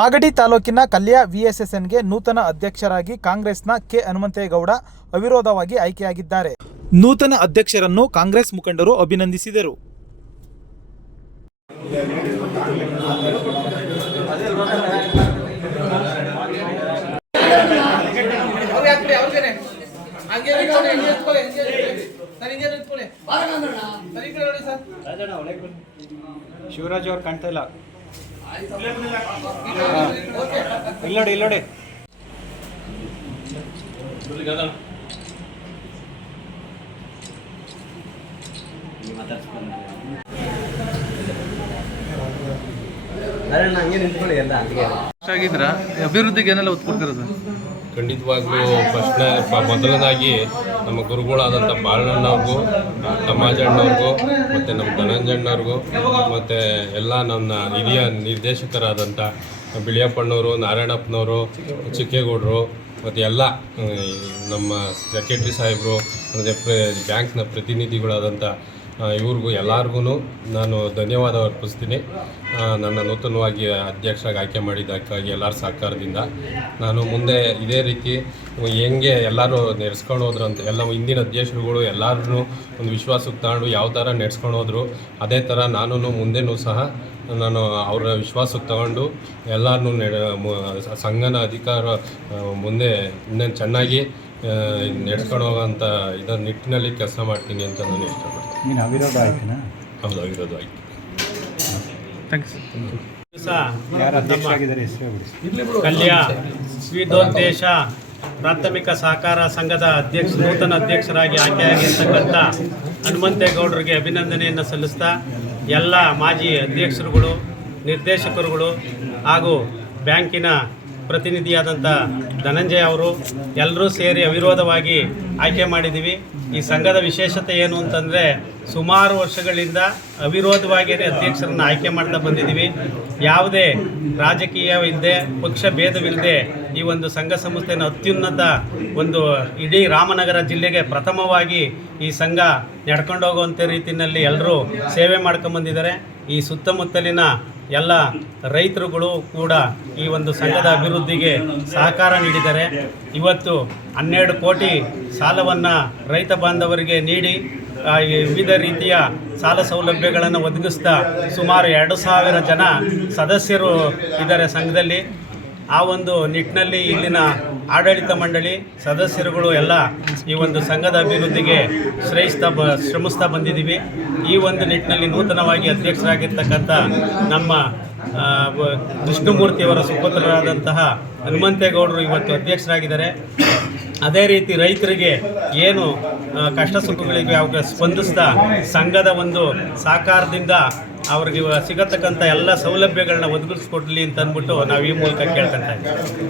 ಮಾಗಡಿ ತಾಲೂಕಿನ ಕಲ್ಯ ವಿಎಸ್ಎಸ್ಎನ್ಗೆ ನೂತನ ಅಧ್ಯಕ್ಷರಾಗಿ ಕಾಂಗ್ರೆಸ್ನ ಕೆ ಹನುಮಂತೇಗೌಡ ಅವಿರೋಧವಾಗಿ ಆಯ್ಕೆಯಾಗಿದ್ದಾರೆ. ನೂತನ ಅಧ್ಯಕ್ಷರನ್ನು ಕಾಂಗ್ರೆಸ್ ಮುಖಂಡರು ಅಭಿನಂದಿಸಿದರು. ಶಿವರಾಜ್ ಅವ್ರು ಕಾಣ್ತಾ ಇಲ್ಲ. ಇಲ್ಲಿ ನೋಡಿ ಇಲ್ಲಿ ನೋಡಿ. ಆಗಿದ್ರ ಅಭಿವೃದ್ಧಿಗೆ ಏನೆಲ್ಲ ಒತ್ತು ಕೊಡ್ತೀರಾ ಸರ್? ಖಂಡಿತವಾಗ್ಲೂ ಫಸ್ಟ್ನೇ ಮೊದಲನಾಗಿ ನಮ್ಮ ಗುರುಗಳಾದಂಥ ಬಾಳಣ್ಣವ್ರಿಗೂ ತಮ್ಮಾಜಣ್ಣವ್ರಿಗೂ ಮತ್ತು ನಮ್ಮ ಧನಂಜಣ್ಣವ್ರಿಗೂ ಮತ್ತು ಎಲ್ಲ ನನ್ನ ಹಿರಿಯ ನಿರ್ದೇಶಕರಾದಂಥ ಬಿಳಿಯಪ್ಪಣ್ಣವರು, ನಾರಾಯಣಪ್ಪನವರು, ಚಿಕ್ಕೇಗೌಡರು, ಮತ್ತು ಎಲ್ಲ ನಮ್ಮ ಸೆಕ್ರೆಟ್ರಿ ಸಾಹೇಬರು, ಮತ್ತು ಬ್ಯಾಂಕ್ನ ಪ್ರತಿನಿಧಿಗಳಾದಂಥ ಇವ್ರಿಗೂ ಎಲ್ಲರಿಗೂ ನಾನು ಧನ್ಯವಾದ ಅರ್ಪಿಸ್ತೀನಿ. ನನ್ನ ನೂತನವಾಗಿ ಅಧ್ಯಕ್ಷರಾಗಿ ಆಯ್ಕೆ ಮಾಡಿದ್ದಕ್ಕಾಗಿ ಎಲ್ಲರ ಸಹಕಾರದಿಂದ. ನಾನು ಮುಂದೆ ಇದೇ ರೀತಿ ಹೆಂಗೆ ಎಲ್ಲರೂ ನಡೆಸ್ಕೊಂಡು ಹೋದ್ರು ಅಂತ, ಎಲ್ಲ ಹಿಂದಿನ ಅಧ್ಯಕ್ಷರುಗಳು ಎಲ್ಲರೂ ಒಂದು ವಿಶ್ವಾಸಕ್ಕೆ ತಗೊಂಡು ಯಾವ ಥರ ನಡೆಸ್ಕೊಂಡು ಹೋದ್ರು, ಅದೇ ಥರ ನಾನು ಮುಂದೆನೂ ಸಹ ನಾನು ಅವರ ವಿಶ್ವಾಸಕ್ಕೆ ತಗೊಂಡು ಎಲ್ಲರನ್ನೂ ಸಂಘನ ಅಧಿಕಾರ ಮುಂದೆ ಇನ್ನೇನು ಚೆನ್ನಾಗಿ ನಡೆಸ್ಕೊಂಡು ಹೋಗೋಂಥ ಇದರ ನಿಟ್ಟಿನಲ್ಲಿ ಕೆಲಸ ಮಾಡ್ತೀನಿ ಅಂತ ನಾನು ಇಷ್ಟಪಡ್ತೀನಿ. ನೀನು ಅವಿರೋಧ ಆಯ್ತನಾ ಹೌದು ಆಗಿರೋದು ಆಯ್ತು ಥ್ಯಾಂಕ್ಸ್ ಯಾರು ಅಧ್ಯಕ್ಷ ಆಗಿದ್ದಾರೆ ಹೆಸರು ಬಿಡಿಸಿ ಕಲ್ಯ ವಿಧೋದ್ದೇಶ ಪ್ರಾಥಮಿಕ ಸಹಕಾರ ಸಂಘದ ಅಧ್ಯಕ್ಷ ನೂತನ ಅಧ್ಯಕ್ಷರಾಗಿ ಆಯ್ಕೆಯಾಗಿರ್ತಕ್ಕಂಥ ಹನುಮಂತೇಗೌಡರಿಗೆ ಅಭಿನಂದನೆಯನ್ನು ಸಲ್ಲಿಸ್ತಾ ಎಲ್ಲ ಮಾಜಿ ಅಧ್ಯಕ್ಷರುಗಳು ನಿರ್ದೇಶಕರುಗಳು ಹಾಗೂ ಬ್ಯಾಂಕಿನ ಪ್ರತಿನಿಧಿಯಾದಂಥ ಧನಂಜಯ ಅವರು ಎಲ್ಲರೂ ಸೇರಿ ಅವಿರೋಧವಾಗಿ ಆಯ್ಕೆ ಮಾಡಿದ್ದೀವಿ. ಈ ಸಂಘದ ವಿಶೇಷತೆ ಏನು ಅಂತಂದರೆ ಸುಮಾರು ವರ್ಷಗಳಿಂದ ಅವಿರೋಧವಾಗಿ ಅಧ್ಯಕ್ಷರನ್ನು ಆಯ್ಕೆ ಮಾಡ್ತಾ ಬಂದಿದ್ದೀವಿ. ಯಾವುದೇ ರಾಜಕೀಯವಿಲ್ಲದೆ ಪಕ್ಷ ಭೇದವಿಲ್ಲದೆ ಈ ಒಂದು ಸಂಘ ಸಂಸ್ಥೆಯನ್ನು ಅತ್ಯುನ್ನತ ಒಂದು ಇಡೀ ರಾಮನಗರ ಜಿಲ್ಲೆಗೆ ಪ್ರಥಮವಾಗಿ ಈ ಸಂಘ ನಡ್ಕೊಂಡು ಹೋಗುವಂಥ ರೀತಿಯಲ್ಲಿ ಎಲ್ಲರೂ ಸೇವೆ ಮಾಡ್ಕೊಂಬಂದಿದ್ದಾರೆ. ಈ ಸುತ್ತಮುತ್ತಲಿನ ಎಲ್ಲ ರೈತರುಗಳು ಕೂಡ ಈ ಒಂದು ಸಂಘದ ಅಭಿವೃದ್ಧಿಗೆ ಸಹಕಾರ ನೀಡಿದ್ದಾರೆ ಇವತ್ತು ಹನ್ನೆರಡು ಕೋಟಿ ಸಾಲವನ್ನು ರೈತ ಬಾಂಧವರಿಗೆ ನೀಡಿ ವಿವಿಧ ರೀತಿಯ ಸಾಲ ಸೌಲಭ್ಯಗಳನ್ನು ಒದಗಿಸ್ತಾ ಸುಮಾರು ಎರಡು ಸಾವಿರ ಜನ ಸದಸ್ಯರು ಇದ್ದಾರೆ ಸಂಘದಲ್ಲಿ. ಆ ಒಂದು ನಿಟ್ಟಿನಲ್ಲಿ ಇಲ್ಲಿನ ಆಡಳಿತ ಮಂಡಳಿ ಸದಸ್ಯರುಗಳು ಎಲ್ಲ ಈ ಒಂದು ಸಂಘದ ಅಭಿವೃದ್ಧಿಗೆ ಶ್ರಯಿಸ್ತಾ ಬ, ಶ್ರಮಿಸ್ತಾ ಬಂದಿದ್ದೀವಿ. ಈ ಒಂದು ನಿಟ್ಟಿನಲ್ಲಿ ನೂತನವಾಗಿ ಅಧ್ಯಕ್ಷರಾಗಿರ್ತಕ್ಕಂಥ ನಮ್ಮ ವಿಷ್ಣುಮೂರ್ತಿಯವರ ಸುಪುತ್ರರಾದಂತಹ ಹನುಮಂತೇಗೌಡರು ಇವತ್ತು ಅಧ್ಯಕ್ಷರಾಗಿದ್ದಾರೆ. ಅದೇ ರೀತಿ ರೈತರಿಗೆ ಏನು ಕಷ್ಟ ಸುಖಗಳಿಗೆ ಅವಾಗ ಸ್ಪಂದಿಸ್ತಾ ಸಂಘದ ಒಂದು ಸಹಕಾರದಿಂದ ಅವ್ರಿಗೆ ಸಿಗತಕ್ಕಂಥ ಎಲ್ಲ ಸೌಲಭ್ಯಗಳನ್ನ ಒದಗಿಸ್ಕೊಡ್ಲಿ ಅಂತ ಅಂದ್ಬಿಟ್ಟು ನಾವು ಈ ಮೂಲಕ ಕೇಳ್ಕೊಂತ ಇದ್ದೀವಿ.